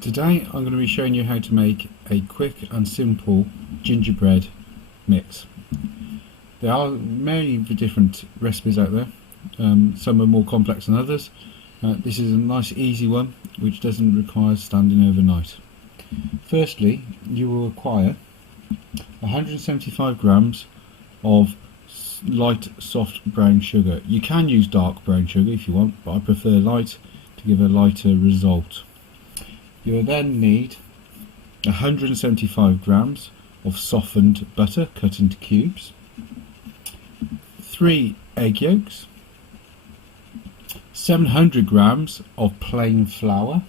Today I'm going to be showing you how to make a quick and simple gingerbread mix. There are many different recipes out there, some are more complex than others. This is a nice easy one which doesn't require standing overnight. Firstly, you will require 175 grams of light soft brown sugar. You can use dark brown sugar if you want, but I prefer light to give a lighter result. You will then need 175 grams of softened butter cut into cubes, 3 egg yolks, 700 grams of plain flour,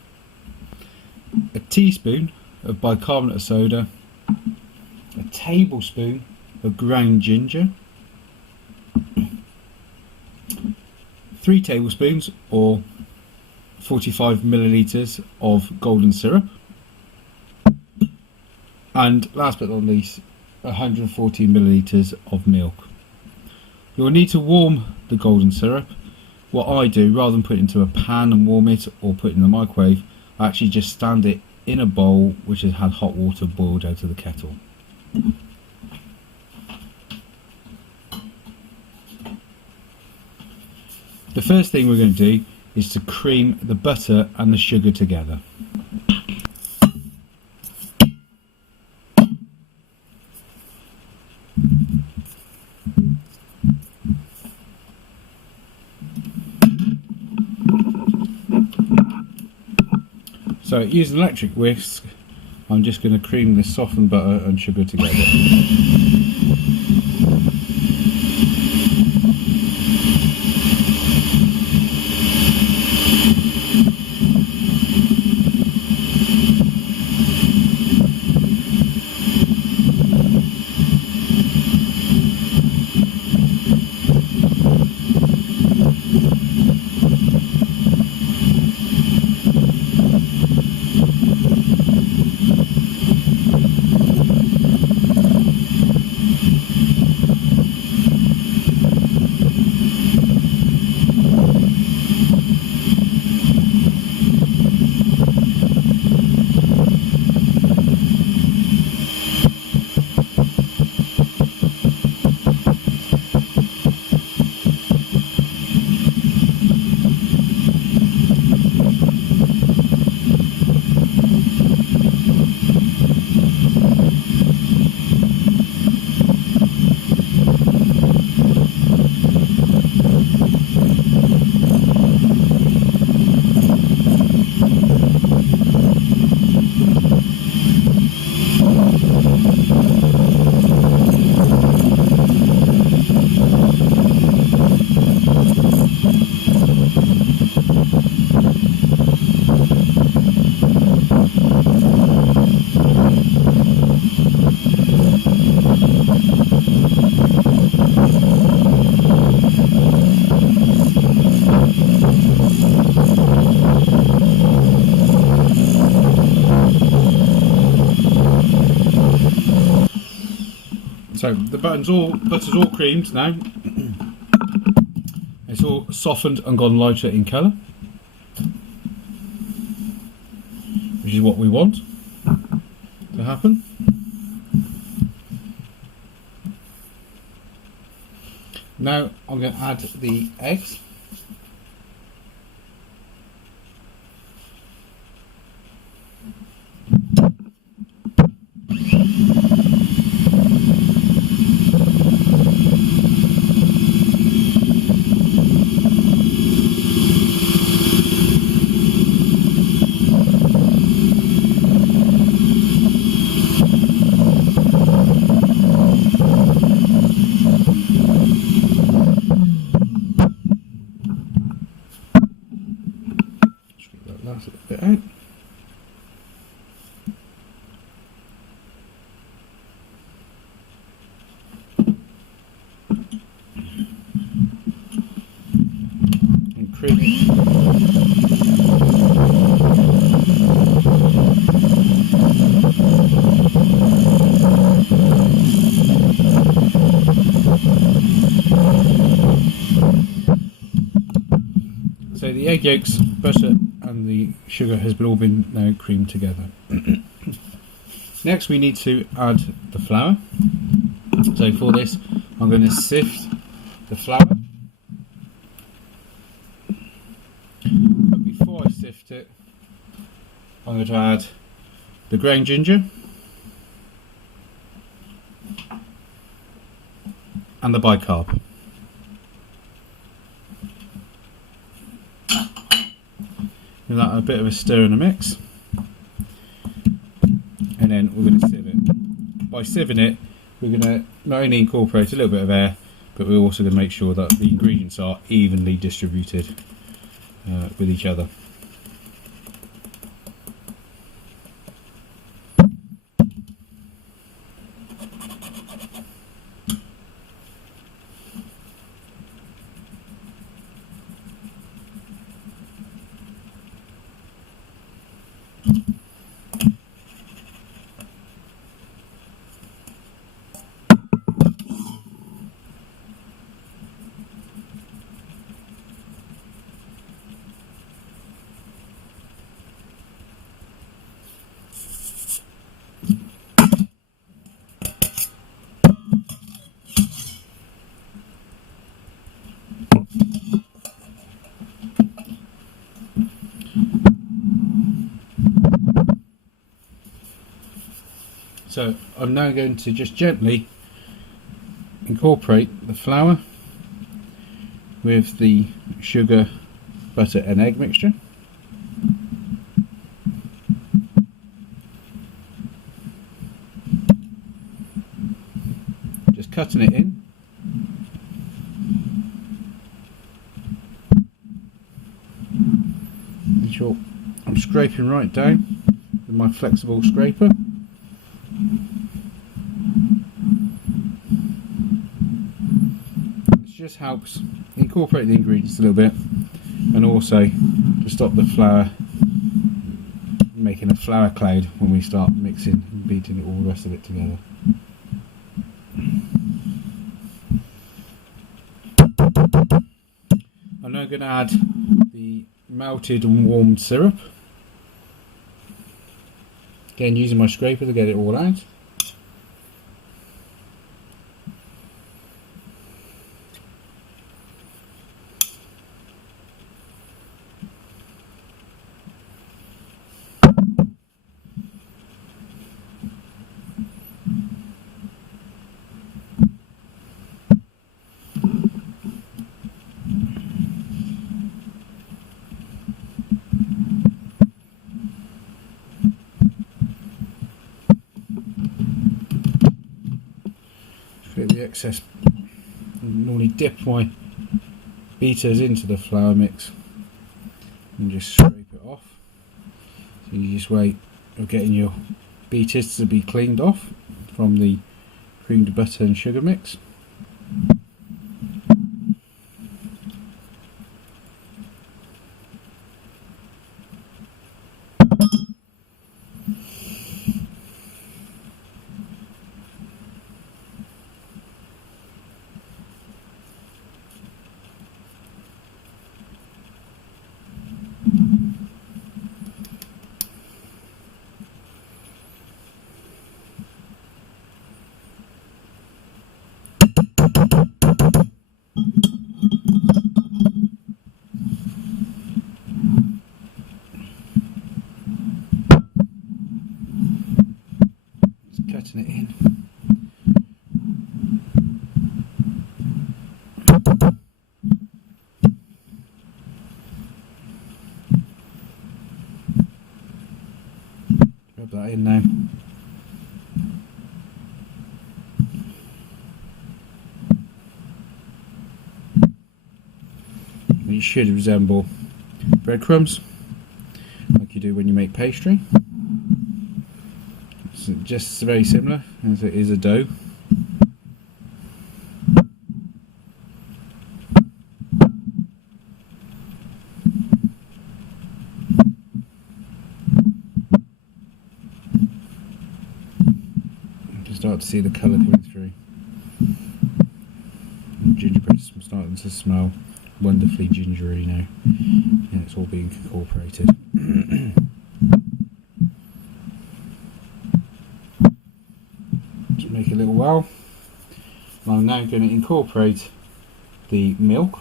a teaspoon of bicarbonate of soda, a tablespoon of ground ginger, 3 tablespoons or 45 millilitres of golden syrup, and last but not least 140 millilitres of milk. You'll need to warm the golden syrup. What I do, rather than put it into a pan and warm it or put it in the microwave, I actually just stand it in a bowl which has had hot water boiled out of the kettle. The first thing we're going to do is to cream the butter and the sugar together. So using an electric whisk, I'm just going to cream this softened butter and sugar together. So the butter's all creamed now. It's all softened and gone lighter in colour, which is what we want to happen. Now I'm going to add the eggs. Last bit out. And cream it. So the egg yolks, butter and the sugar has all been now creamed together. Next we need to add the flour. So for this I'm going to sift the flour. But before I sift it, I'm going to add the ground ginger and the bicarb. Give that a bit of a stir and a mix, and then we're going to sieve it. By sieving it, we're going to not only incorporate a little bit of air, but we're also going to make sure that the ingredients are evenly distributed with each other. So I'm now going to just gently incorporate the flour with the sugar, butter and egg mixture. Just cutting it in. Make sure I'm scraping right down with my flexible scraper. Just helps incorporate the ingredients a little bit, and also to stop the flour making a flour cloud when we start mixing and beating all the rest of it together. I'm now going to add the melted and warmed syrup, again using my scraper to get it all out. The excess, I normally dip my beaters into the flour mix and just scrape it off. So you just wait of getting your beaters to be cleaned off from the creamed butter and sugar mix. Cutting it in. Rub that in now. And it should resemble breadcrumbs like you do when you make pastry. Just very similar as it is a dough. You can start to see the colour coming through. Gingerbread is starting to smell wonderfully gingery now, and it's all being incorporated. Just make a little well. I'm now going to incorporate the milk.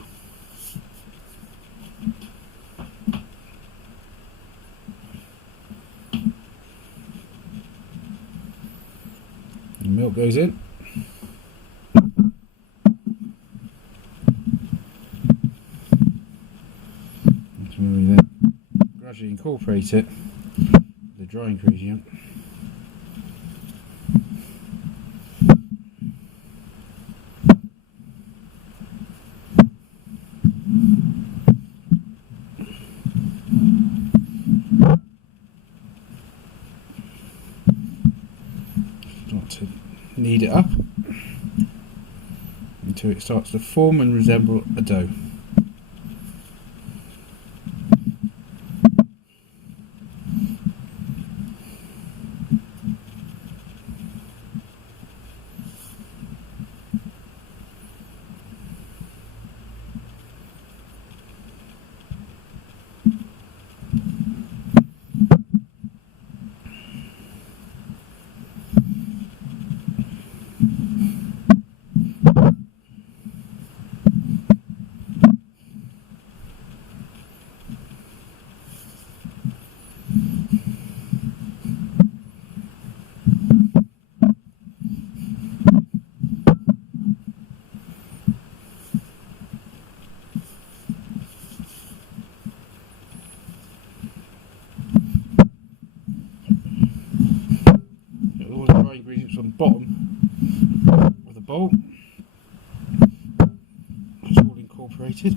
The milk goes in. So we then gradually incorporate it with the dry ingredient. Start to knead it up until it starts to form and resemble a dough. Ingredients on the bottom of the bowl, it's all incorporated.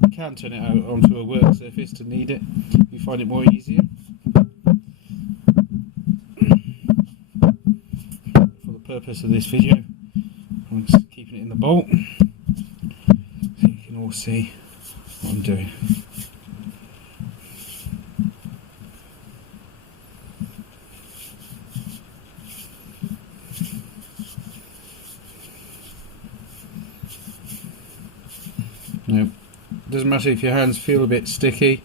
You can turn it out onto a work surface to knead it if you find it more easier. Purpose of this video, I'm just keeping it in the bowl so you can all see what I'm doing. Now, it doesn't matter if your hands feel a bit sticky,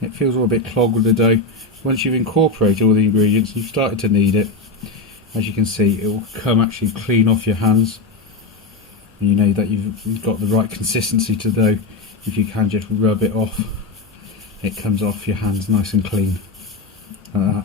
it feels all a bit clogged with the dough. Once you've incorporated all the ingredients, you've started to knead it. As you can see, it will come actually clean off your hands, and you know that you've got the right consistency to the dough. If you can just rub it off, it comes off your hands nice and clean, like that.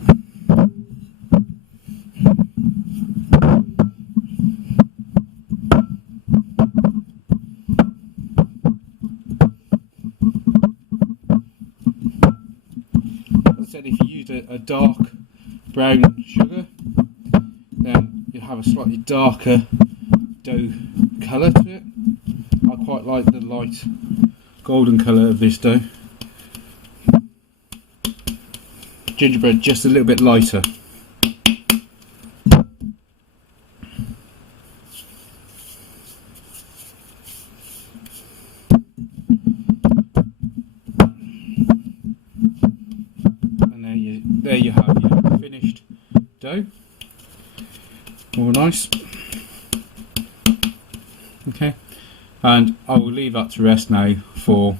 As I said, if you used a dark brown sugar, then you'll have a slightly darker dough colour to it. I quite like the light golden colour of this dough. Gingerbread just a little bit lighter. And there you have your finished dough. All nice. Okay, and I will leave that to rest now for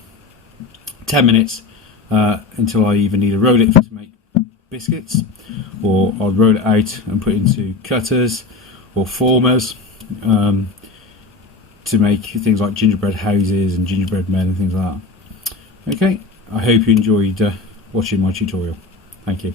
10 minutes until I either need to roll it to make biscuits, or I'll roll it out and put it into cutters or formers to make things like gingerbread houses and gingerbread men and things like that. Okay, I hope you enjoyed watching my tutorial. Thank you.